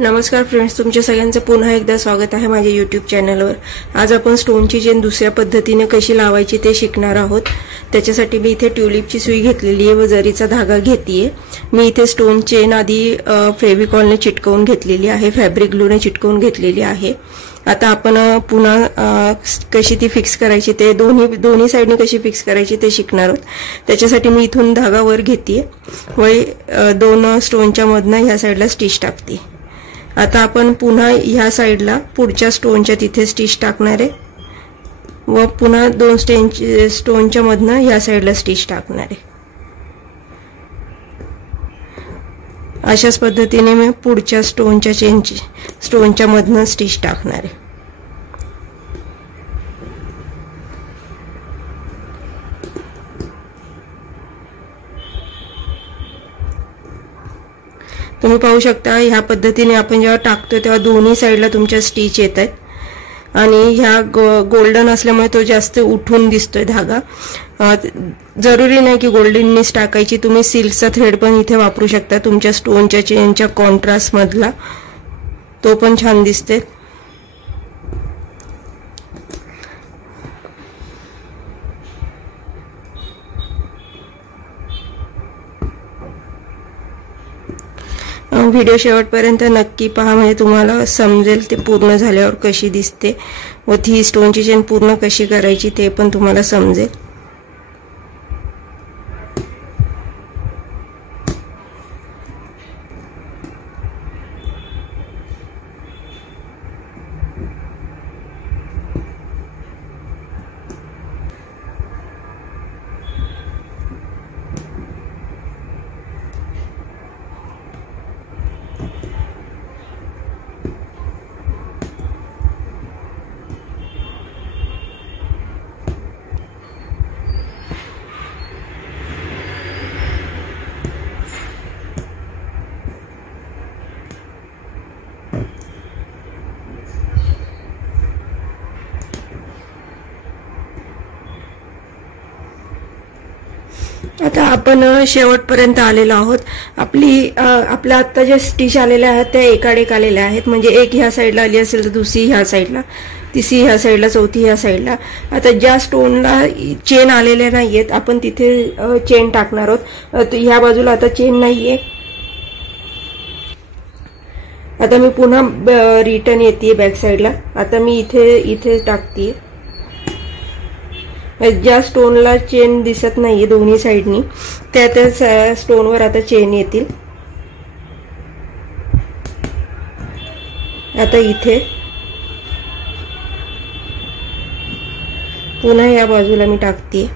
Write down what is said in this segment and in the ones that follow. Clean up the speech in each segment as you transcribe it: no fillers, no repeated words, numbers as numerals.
नमस्कार फ्रेंड्स, तुमच्या सगळ्यांचं पुन्हा एकदा स्वागत आहे माझ्या यूट्यूब चॅनलवर। आज आपण स्टोनची चेन दुसऱ्या पद्धतीने कशी लावायची ते शिकणार आहोत। त्याच्यासाठी मी इथे ट्यूलिपची सुई घेतलेली आहे व जरीचा धागा घेतलीये। मी इथे स्टोन चेन आधी फेविकॉलने चिटकवून घेतलेली आहे, फॅब्रिक ग्लूने चिटकवून घेतलेली आहे। आता आपण पुन्हा कशी ती फिक्स करायची ते दोन्ही साइडने कशी फिक्स करायची ते शिकणार आहोत। त्याच्यासाठी मी इथून धागा वर घेते व दोन स्टोनच्या मधनं ह्या साइडला स्टिच टाकते। आता आपण पुन्हा ह्या साइडला पुढच्या स्टोनच्या तिथे स्टिच टाकणार आहे व पुन्हा दोन स्टोनच्या मधनं ह्या साइडला स्टिच टाकणार आहे। अशाच पद्धतीने मी पुढच्या स्टोनच्या मधनं स्टिच टाकणार आहे। तुम्ही पाहू शकता ह्या पद्धतीने आपण जेव्हा टाकतो तेव्हा दोन्ही साइडला तुमच्या स्टिच येतात आणि ह्या गोल्डन असल्यामुळे तो जास्त उठून दिसतोय धागा। जरुरी नाही की गोल्डननीच टाकायची, तुम्ही सिल्कचा थ्रेड पण इथे वापरू शकता तुमच्या स्टोनच्या चेनच्या कॉन्ट्रास्ट मधला, तो पण छान दिसते। व्हिडिओ शेवटपर्यंत नक्की पहा, म्हणजे तुम्हाला समजेल ते पूर्ण झाल्यावर कशी दिसते व ती स्टोनची चेन पूर्ण कशी करायची ते पण तुम्हाला समजेल। आता आपण शेवटपर्यंत आलेलो आहोत। आपल्या आता जे स्टिच आलेले आहेत त्या एकाडेक आलेल्या आहेत, म्हणजे एक ह्या साइडला आली असेल तर दुसरी ह्या साइडला, तिसरी ह्या साइडला, चौथी ह्या साइडला। आता ज्या स्टोनला चेन आलेल्या नाहीयेत आपण तिथे चेन टाकणार आहोत। ह्या बाजूला आता चेन नाहीये। आता मी पुन्हा रिटर्न येते बॅक साइडला। आता मी इथे टाकते ज्या स्टोनला चेन दिसत नाहीये दोन्ही साइडनी त्या स्टोनवर आता चेन येतील। आता इथे पुन्हा या बाजूला मी टाकते।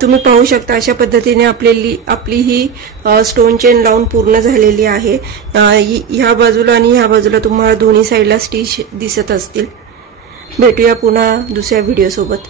तुम्ही पाहू शकता अशा पद्धतीने आपली ही स्टोन चेन लावून पूर्ण झालेली आहे। ह्या बाजूला आणि ह्या बाजूला तुम्हाला दोन्ही साइडला स्टिच दिसत असतील। भेटूया पुन्हा दुसऱ्या व्हिडिओ सोबत।